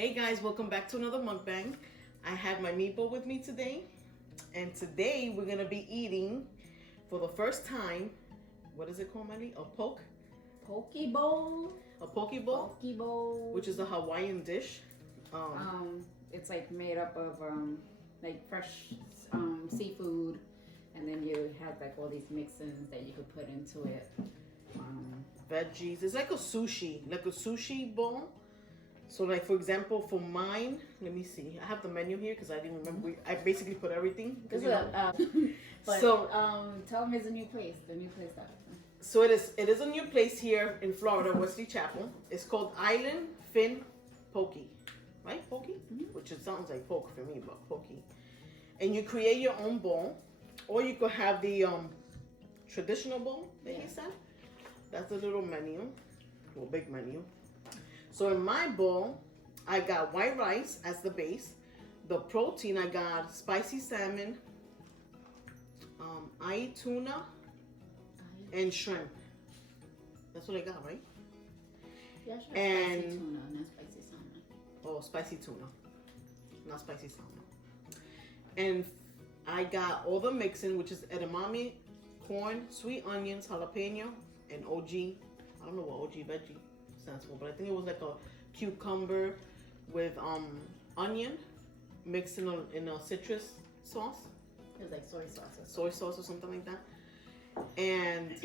Hey guys, welcome back to another mukbang. I have my meatball with me today, and today we're gonna be eating for the first time. What is it called, Marilyn? A poke bowl. A poke bowl, which is a Hawaiian dish. It's like made up of like fresh seafood, and then you have like all these mix-ins that you could put into it. Veggies. It's like a sushi bowl. So like, for example, for mine, let me see. I have the menu here because I didn't remember. I basically put everything. But tell them it's a new place. The new place that. So it is a new place here in Florida, Wesley Chapel. It's called Island Fin Poké, right? Poké, which it sounds like poke for me, but Poké. And you create your own bowl, or you could have the traditional bowl that he said. That's a little menu, well, big menu. So in my bowl, I got white rice as the base. The protein, I got spicy salmon, ai tuna, and shrimp. That's what I got, right? Yeah, sure. And spicy tuna, not spicy salmon. Oh, spicy tuna, not spicy salmon. And I got all the mixing, which is edamame, corn, sweet onions, jalapeno, and OG. I don't know what OG veggie stands for, but I think it was like a cucumber with onion mixed in a citrus sauce. It was like soy sauce. Soy sauce or something like that. And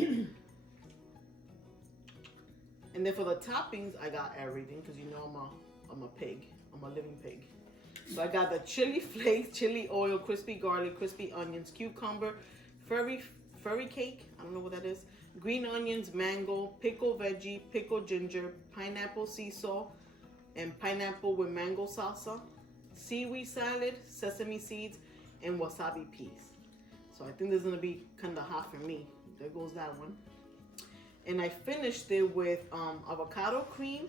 and then for the toppings, I got everything because you know I'm a pig. I'm a living pig. So I got the chili flakes, chili oil, crispy garlic, crispy onions, cucumber, furry cake. I don't know what that is. Green onions, mango, pickled veggie, pickled ginger, pineapple sea salt, and pineapple with mango salsa, seaweed salad, sesame seeds, and wasabi peas. So I think this is gonna be kind of hot for me. There goes that one. And I finished it with avocado cream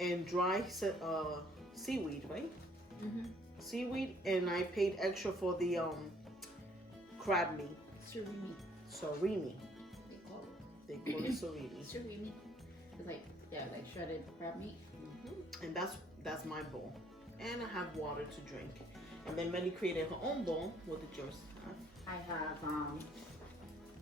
and dry seaweed, right? Mm-hmm. Seaweed, and I paid extra for the crab meat. Surimi. They call it surimi. Surimi. It's like like shredded crab meat. Mm-hmm. And that's my bowl. And I have water to drink. And then Melly created her own bowl. What did yours have? I have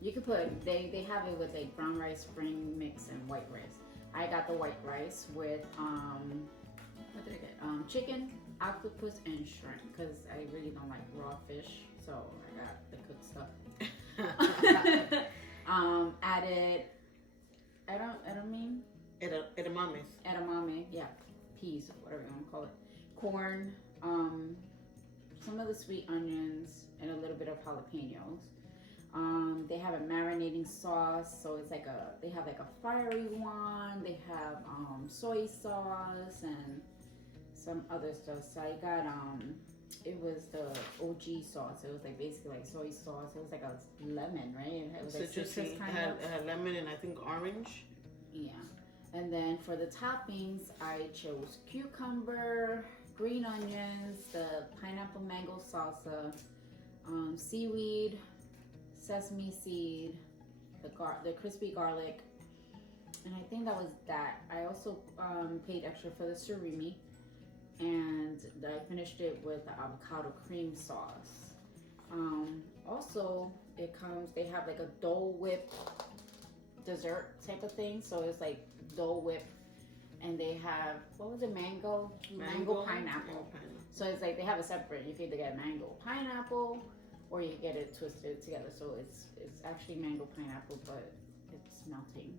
you could put they have it with like brown rice, spring mix, and white rice. I got the white rice with what did I get? Chicken, octopus, and shrimp because I really don't like raw fish, so I got the cooked stuff. Added edamame, yeah, peas, whatever you want to call it, corn, some of the sweet onions, and a little bit of jalapenos. They have a marinating sauce, so it's like they have like a fiery one. They have soy sauce and some other stuff. So I got it was the OG sauce. It was like basically like soy sauce. It was like a lemon, right? It was like citrus kind of. It had lemon and I think orange. Yeah. And then for the toppings, I chose cucumber, green onions, the pineapple mango salsa, seaweed, sesame seed, the crispy garlic, and I think that was that. I also paid extra for the surimi, and I finished it with the avocado cream sauce. Also, they have like a Dole Whip dessert type of thing, so it's like Dole Whip, and they have, what was it, mango pineapple. So it's like they have a separate, you can either get mango pineapple or you get it twisted together. So it's actually mango pineapple, but it's melting.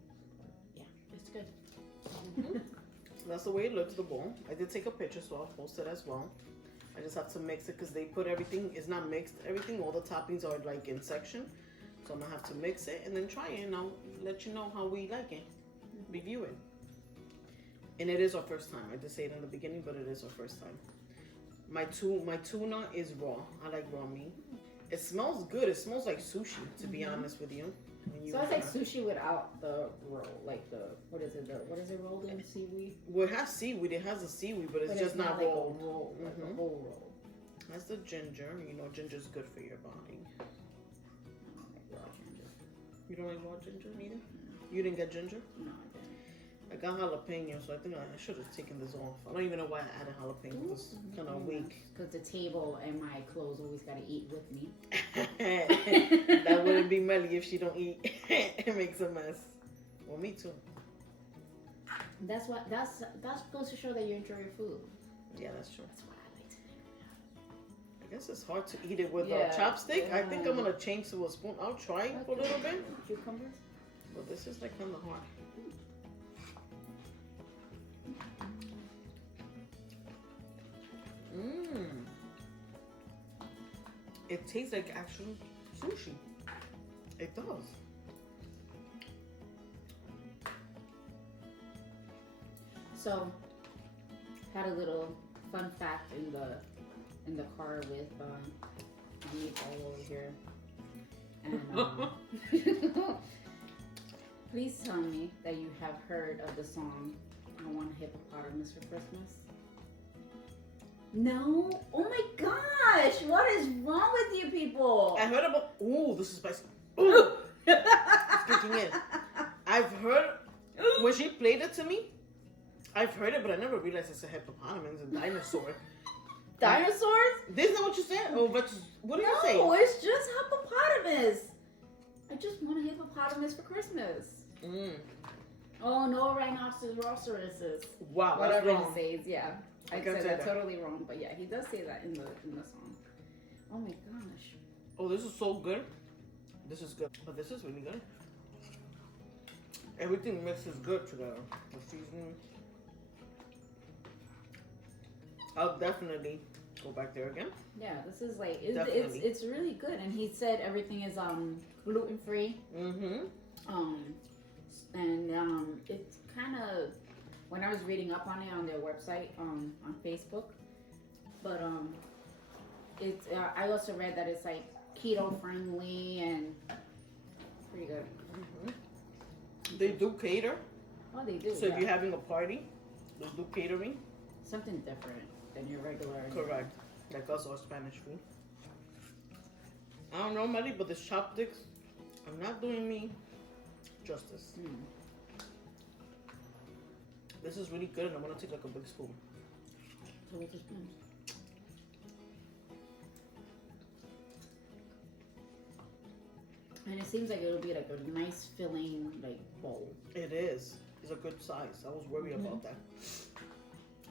Yeah, it's good. Mm-hmm. So that's the way it looks, the bowl. I did take a picture, so I'll post it as well. I just have to mix it because they put everything, it's not mixed. Everything, all the toppings are like in section. So I'm gonna have to mix it and then try it, and I'll let you know how we like it. Review it. And it is our first time. I did say it in the beginning, but it is our first time. My tuna is raw. I like raw meat. It smells good. It smells like sushi, to be honest with you. So it's like sushi without the roll, like what is it rolled in seaweed? Well, it has seaweed. It has a seaweed, but it's just not like rolled. A roll, like a whole roll. That's the ginger. You know, ginger's good for your body. I don't like raw ginger. You don't like raw ginger either? No. You didn't get ginger? No, I didn't. I got jalapeno, so I think I should have taken this off. I don't even know why I added jalapeno. It's kind of weak. Because the table and my clothes always got to eat with me. That wouldn't be Melly if she don't eat. It makes a mess. Well, me too. That's goes to show that you enjoy your food. Yeah, that's true. That's why I like to do I guess it's hard to eat it with a chopstick. Yeah. I think I'm gonna change to a spoon. I'll try it for a little bit. Cucumbers? But this is like kind of hard. Mmm. It tastes like actual sushi. It does. So, had a little fun fact in the car with me all over here, and please tell me that you have heard of the song "I Want a Hippopotamus for Christmas." No? Oh my gosh! What is wrong with you people? I heard about. Ooh, this is spicy. Ooh, it's kicking in. I've heard when she played it to me. I've heard it, but I never realized it's a hippopotamus and dinosaur. Dinosaurs? Isn't that what you said? Oh, but what did you say? No, it's just hippopotamus. I just want a hippopotamus for Christmas. Mm. Oh, no rhinoceroses. Wow, Whatever that's wrong. he says, yeah. I can't said say that that. totally wrong, but yeah, he does say that in the song. Oh my gosh. Oh, this is so good. This is good, but this is really good. Everything mixes good together. The seasoning. I'll definitely go back there again. Yeah, this is like it's really good, and he said everything is gluten free. Mm-hmm. It's kind of when I was reading up on it on their website on Facebook, but it's I also read that it's like keto friendly and pretty good. Mm-hmm. They do cater. Oh, they do. So if you're having a party, they do catering. Something different than your regular. Correct. Like us or Spanish food. I don't know, Maddie, but the chopsticks are not doing me justice. Mm. This is really good, and I'm gonna take like a big spoon. So what's the spoon? And it seems like it'll be like a nice filling like bowl. It is. It's a good size. I was worried about that.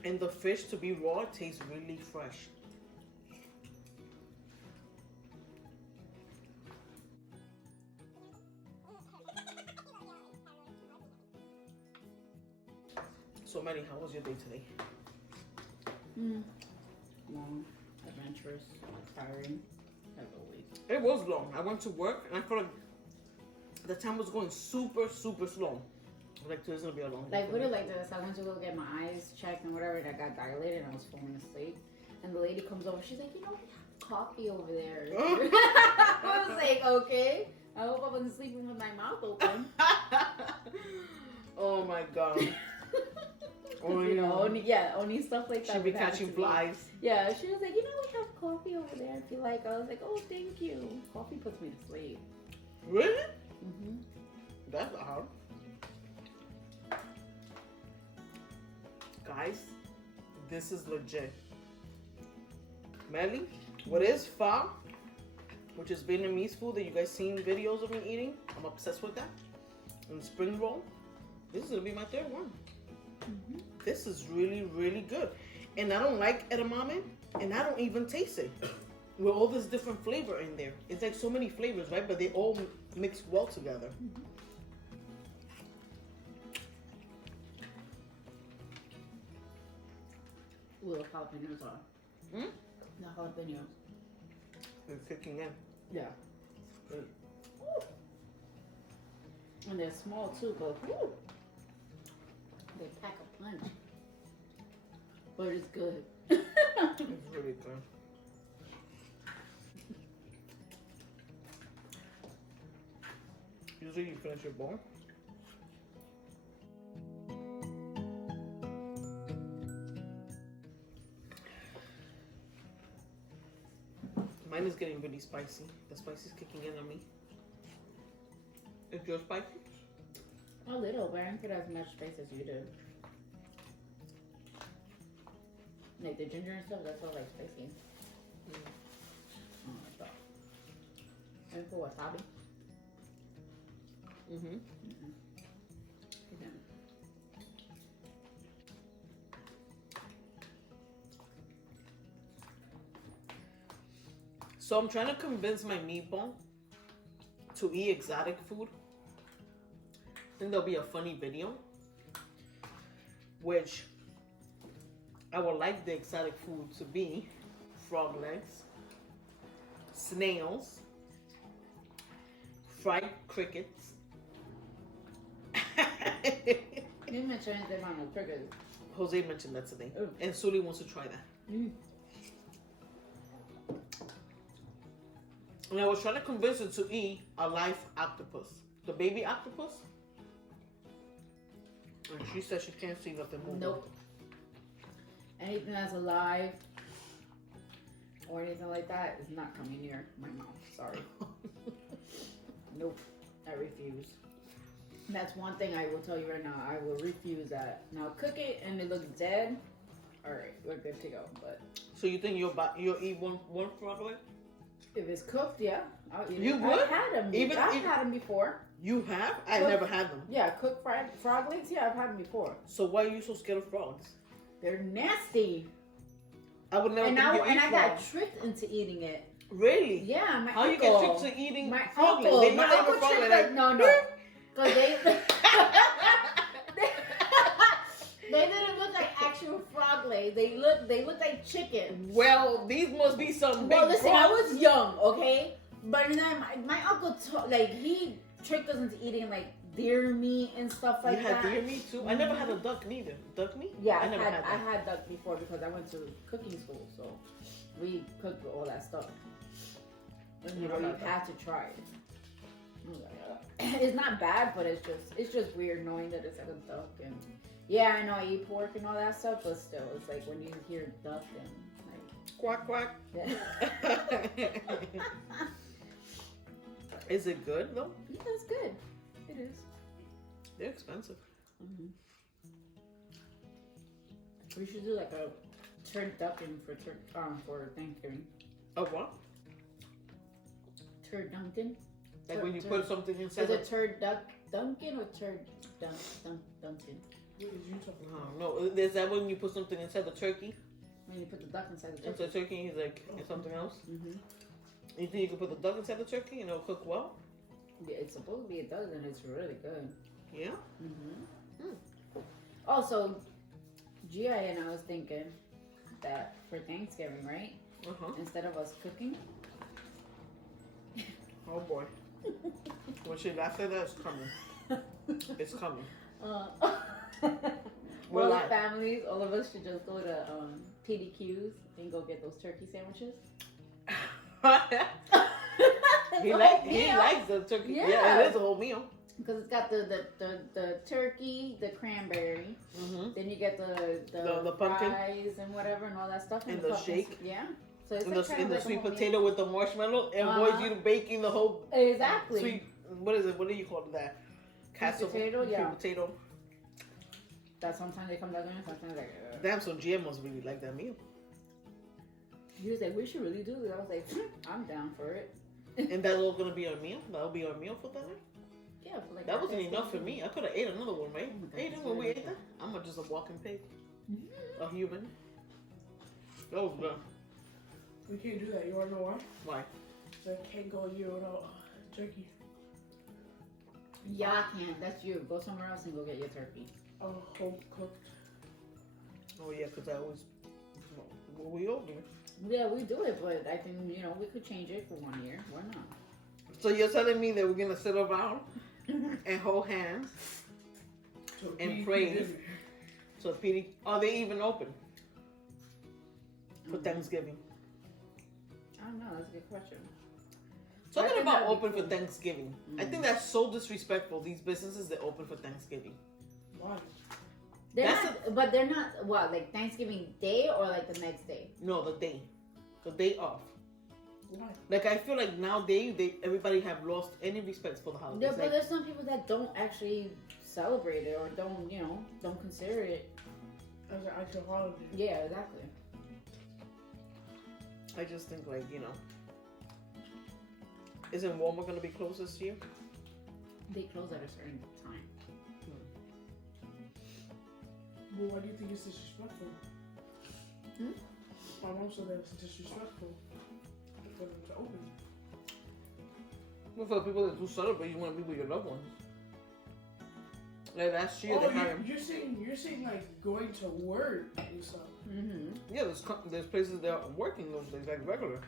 And the fish, to be raw, tastes really fresh. So, Maddie, how was your day today? Long, adventurous, tiring, as always. It was long. I went to work, and I felt like the time was going super, super slow. I was like, this is gonna be a long day. Like, put it like this. I went to go get my eyes checked and whatever, and I got dilated and I was falling asleep. And the lady comes over, she's like, you know, we have coffee over there. I was like, okay. I hope I wasn't sleeping with my mouth open. Oh my god. Oh, you know, only stuff like that. She'd be catching flies. Yeah, she was like, you know, we have coffee over there if you like. I was like, oh, thank you. Coffee puts me to sleep. Really? Mm-hmm. That's hard. Guys, this is legit. Melly, what is pho, which is Vietnamese food that you guys seen videos of me eating. I'm obsessed with that. And spring roll. This is gonna be my third one. Mm-hmm. This is really, really good. And I don't like edamame, and I don't even taste it. With all this different flavor in there. It's like so many flavors, right? But they all mix well together. Mm-hmm. Ooh, the jalapenos are. Hmm? The jalapenos. They're kicking in. Yeah. Good. Ooh. And they're small too, but woo, they pack a punch. But it's good. It's really good. Usually you finish your bowl. Mine is getting really spicy. The spice is kicking in on me. Is yours spicy? A little, but I didn't put as much spice as you did. Like the ginger and stuff, that's all like spicy. Oh, I thought. And put wasabi. Mm-hmm. Okay. So I'm trying to convince my meatball to eat exotic food. I think there'll be a funny video, which I would like the exotic food to be frog legs, snails, fried crickets. You mentioned anything about no triggers. Jose mentioned that today, Ooh. and Sully wants to try that. And I was trying to convince her to eat a live octopus, the baby octopus. And she said she can't see nothing moving. Nope. Anything that's alive or anything like that is not coming near my mouth. Sorry. Nope. I refuse. That's one thing I will tell you right now. I will refuse that. Now cook it and it looks dead. All right, we're good to go. But So you think you'll eat one frog leg? if it's cooked, yeah, I'll eat You it. would? I've had them. I've had them before. You have? I Cook- never had them. Yeah, cooked fried frog legs. Yeah, I've had them before. So why are you so scared of frogs? They're nasty. I would never And think you I eat got frogs. tricked into eating it. Really? Yeah, my How uncle. you get tricked to eating My frog uncle. legs? They My not uncle even frog tricked legs. us. No. Because they didn't look like actual frog legs. They look like chicken. Well, these must be some big Well, listen, I frogs. was young, okay? But then my uncle, he tricked us into eating like deer meat and stuff like You that. had deer meat too? I never had a duck neither. Duck meat? Yeah, I never had that. I had duck before because I went to cooking school, so we cooked all that stuff. And, you know, you have to try it. It's not bad, but it's just weird knowing that it's like a duck. And yeah, I know I eat pork and all that stuff, but still, it's like when you hear duck and like Quack, quack. yeah. Is it good though? Yeah, it's good. It is. They're expensive. Mm-hmm. We should do like a turducken for Thanksgiving. Oh, what? Turducken. Like when you put something inside. Is it turducken or Dunkin'? What is you talking about? No, is that when you put something inside the turkey? When you put the duck inside the turkey. Inside the turkey, he's like, it's something else. Mm-hmm. You think you can put the duck inside the turkey and it'll cook well? Yeah, it's supposed to be a dozen. It's really good. Yeah. Mm-hmm. Also, Gia and I was thinking that for Thanksgiving, right? Instead of us cooking. Oh boy. When she laughs at that, it's coming. It's coming. We're All the live. families, all of us should just go to PDQ's and go get those turkey sandwiches. He likes the turkey. Yeah, it is a whole meal. Because it's got the turkey, the cranberry, then you get the pumpkin fries and whatever and all that stuff. And the pumpkin shake. soup. Yeah. So it's And like the kind of like a sweet whole potato meal. with the marshmallow and avoids you baking the whole Exactly. sweet. What is it? What do you call that? Castle potato, yeah. Sweet potato. That sometimes they come down there and sometimes like. Damn, so GM must really like that meal. He was like, we should really do this. I was like, I'm down for it. And that's all gonna be our meal? That'll be our meal for that night? Yeah, for like That wasn't enough for me. I could have ate another one, right? Oh my God, Ate it when we ate that? I'm just a walking pig. A human. That was good. We can't do that. You wanna know why? Why? So I can't go a year without turkey. Yeah, I can. That's you. Go somewhere else and go get your turkey. Home cooked. Oh yeah, because I always, well, we all do. Yeah, we do it, but I think, we could change it for 1 year. Why not? So you're telling me that we're gonna sit around and hold hands So and pray. So PD, are they even open for Thanksgiving? I don't know. That's a good question. Talking think about that'd be open for cool. Thanksgiving, I think that's so disrespectful. These businesses that open for Thanksgiving. Why? But they're not, what, like Thanksgiving Day or like the next day? No, the day off. Why? Like I feel like nowadays everybody have lost any respect for the holidays. Yeah, but Like, there's some people that don't actually celebrate it or don't, you know, don't consider it. As an actual holiday. Yeah, exactly. I just think, like, you know, isn't Walmart gonna be closed this year? They close at a certain time. Well, why do you think it's disrespectful? My mom said that it's disrespectful for them to open. Well, for the people that do celebrate, you want to be with your loved ones. Like last year, Oh, they had you're saying like going to work and stuff. Mm-hmm. yeah, there's places that are working those days like regular.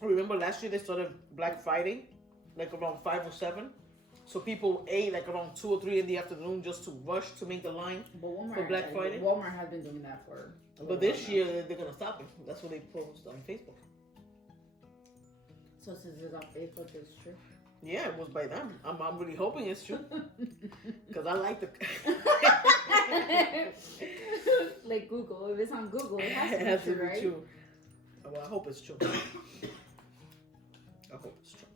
Remember last year they started Black Friday, like around 5 or 7. So people ate like around 2 or 3 in the afternoon just to rush to make the line. But Walmart, For Black Friday? Walmart has been doing that for a But little this while now. year they're gonna stop it. That's what they posted on Facebook. So since it's on Facebook, it's true. Yeah, it was by them. I'm really hoping it's true because I like the. Like Google, if it's on Google, it has to It be has true, to be right? true. Well, I hope it's true. I hope it's true.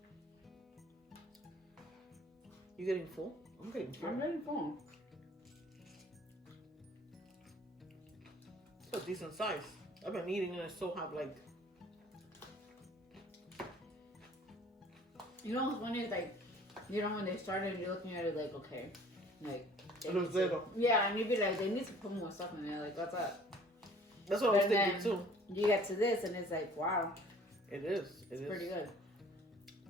You getting full? I'm getting full. I'm ready for It's a decent size. I've been eating and I still have like. You know what's funny is like, you know when they started, you're looking at it like, okay, like. they It looks need to- little. Yeah, and you'd be like, they need to put more stuff in there. Like, what's up? That's what I was But thinking then- too. You get to this, and it's like, wow, It is. It is. pretty good.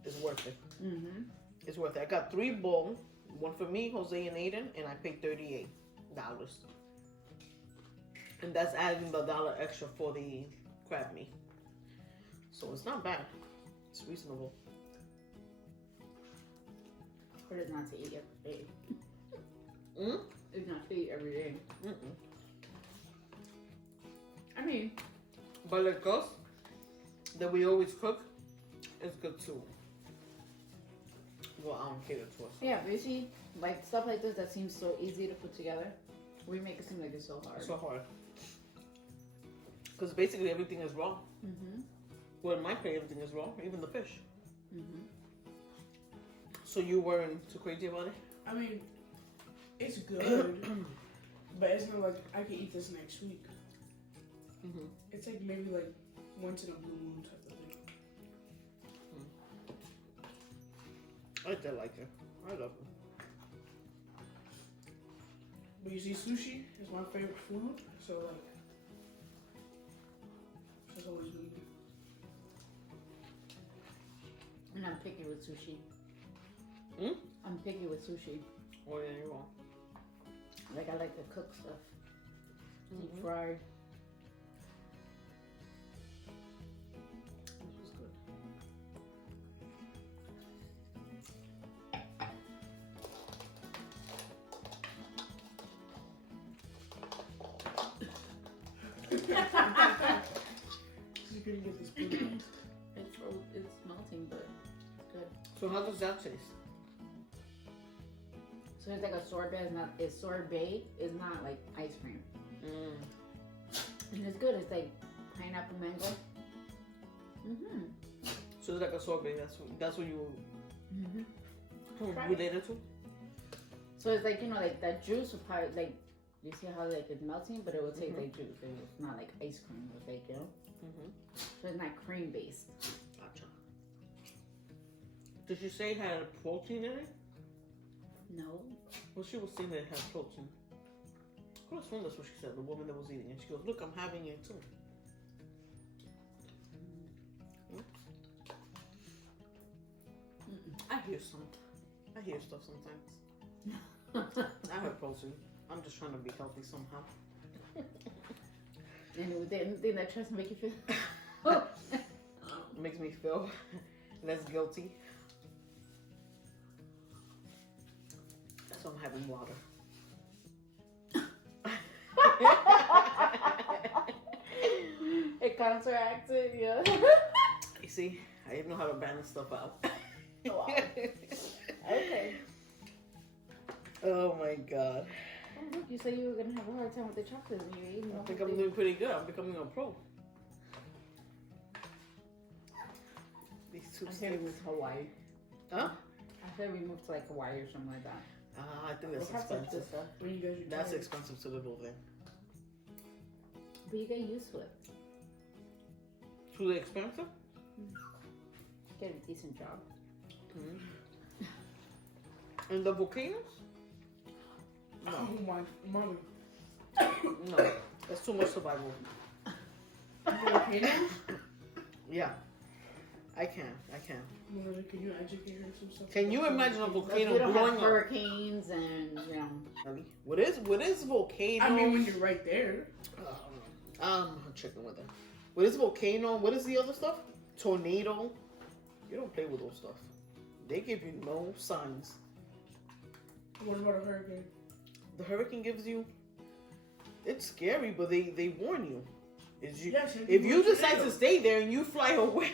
It's worth it. Mm-hmm. It's worth it. I got 3 bowls. One for me, Jose, and Aiden, and I paid $38. And that's adding the $1 extra for the crab meat. So it's not bad. It's reasonable. But it's not to eat every day. Mm? It's not to eat every day. Mm-mm. I mean, But like us, that we always cook, it's good too. Well, I don't cater to us. yeah, but you see, like stuff like this that seems so easy to put together, we make it seem like it's so hard. It's so hard. Because basically everything is raw. Mm-hmm. Well, in my plate, everything is raw, even the fish. Mm-hmm. So you weren't too crazy about it? I mean, it's good, but it's not like I can eat this next week. Mm-hmm. It's like maybe like once in a blue moon type of thing. I did like it. I love it. But you see, sushi is my favorite food, so like, it's always been. And I'm picky with sushi. Hmm? I'm picky with sushi. Oh yeah, you are. Like I like to cook stuff, deep Mhm. fried. This was good. You couldn't get this food. It's melting, but it's good. So how does that taste? So it's like a sorbet. It's sorbet. It's not like ice cream, Mm. and it's good. It's like pineapple mango. Mm-hmm. So it's like a sorbet. That's what you Mm-hmm. related to? So it's like, you know, like that juice will probably like, you see how like it's melting, but it will taste Mhm. like juice. It's not like ice cream. It's like, you know, Mm-hmm. so it's not cream based. Gotcha. Did you say it had protein in it? No. Well, she was saying that it had protein. I was that's what she said, the woman that was eating it. She goes, look, I'm having it too. I hear stuff sometimes. I have protein. I'm just trying to be healthy somehow. And the anything that tries to make you feel. It makes me feel less guilty. So I'm having water. It counteracts it, yeah. You see, I even know how to balance stuff out. Wow. Okay. Oh my god. Oh, look, you said you were gonna have a hard time with the chocolate and you ate. I think I'm doing pretty good. I'm becoming a pro. These two I'm sticks. heading with Hawaii. Huh? I said we moved to like Hawaii or something like that. I think that's We'll have to expensive. this stuff when you guys are That's tired. expensive to live over there. But you get used to it. Truly expensive? Get a decent job. And the volcanoes? No. Oh my mother. No. That's too much survival. Volcanoes? Yeah. I can. Mother, can you educate her some stuff? Can you imagine a Because volcano we don't blowing have up? hurricanes and, you know. What is volcano? I mean, when you're right there. I'm checking with them. What is volcano? What is the other stuff? Tornado. You don't play with those stuff. They give you no signs. What about a hurricane? The hurricane gives you. It's scary, but they warn you. Yes, If you decide to stay there and you fly away,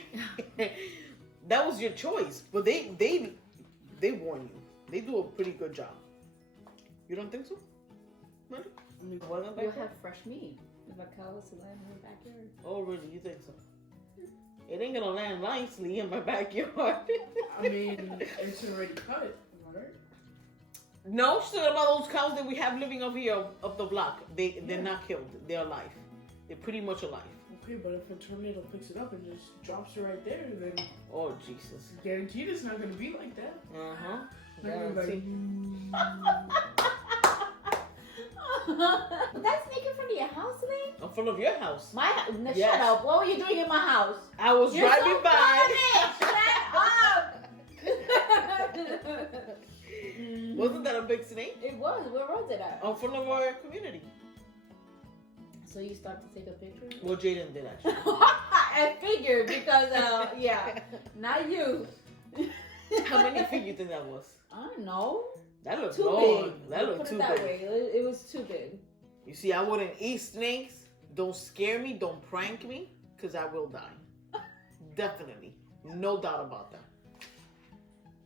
that was your choice. But they warn you. They do a pretty good job. You don't think so? Mother? You'll have fresh meat. If a cow was to land in my backyard. Oh, really? You think so? It ain't gonna land nicely in my backyard. I mean, it's already cut. Am I right? No, shit about those cows that we have living up here up the block. They're not killed. They're alive. They're pretty much alive. Okay, but if a tornado picks it up and just drops it right there, then Oh, Jesus. guaranteed it's not gonna be like that. Uh-huh. They're gonna be Guarantee. That's making fun of your house, Lee? In front of your house. My house? No, Yes. Shut up. What were you doing in my house? I was You're driving so by. funny. Shut up. Wasn't that a big snake? It was. Where was it at? In front of our community. So you stopped to take a picture? Well, Jaden did actually. I figured because, yeah, not you. How many feet you think that was? I don't know. That looked Too long. big. That We'll looked put too it that big. way. It was too big. You see, I wouldn't eat snakes. Don't scare me. Don't prank me, because I will die. Definitely. No doubt about that.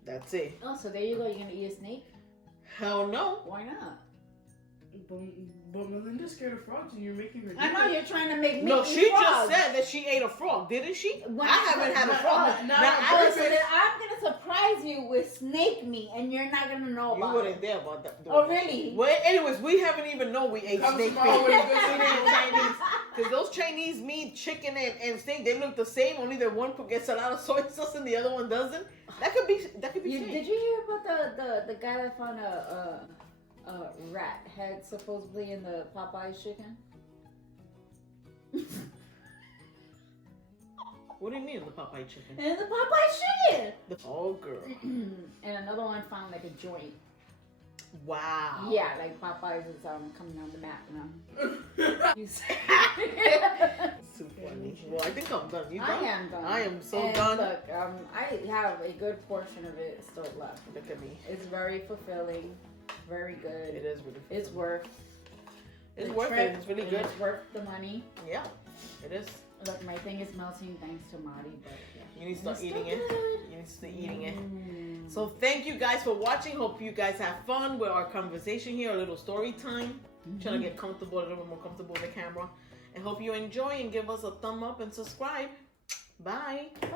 That's it. Oh, so there you go. You're going to eat a snake? Hell no. Why not? But Melinda's scared of frogs, and you're making her. I know you're trying to make me No, eat she frogs. just said that she ate a frog, didn't she? When I haven't had a frog. no, Now, no, I Listen, listen. I'm going to surprise you with snake meat, and you're not going to know You about wouldn't it. there about that. Oh, really? Well, anyways, we haven't even known we ate Come snake tomorrow meat. with a good We did Chinese. Because those Chinese meat, chicken, and steak, they look the same. Only that one gets a lot of soy sauce and the other one doesn't. That could be Did snake. you hear about the guy that found a rat head supposedly in the Popeye's chicken? What do you mean the Popeye chicken? In the Popeye's chicken! Oh, girl. And another one found like a joint. Wow. Yeah, like Popeye's is coming on the map now. You see? Too funny. Well, I think I'm done. You done? I am done. I am so And done. Look, I have a good portion of it still left. Look at me. It's very fulfilling, very It good. is really fun. It's worth. It's the worth trip, it. It's really and good. It's worth the money. Yeah, it is. Look, my thing is melting thanks to Mari, but yeah. You need to start It's eating still it. good. You need to start eating it. Mm. So thank you guys for watching. Hope you guys have fun with our conversation here, a little story time. Trying to get comfortable, a little bit more comfortable with the camera. And hope you enjoy and give us a thumb up and subscribe. Bye. Bye.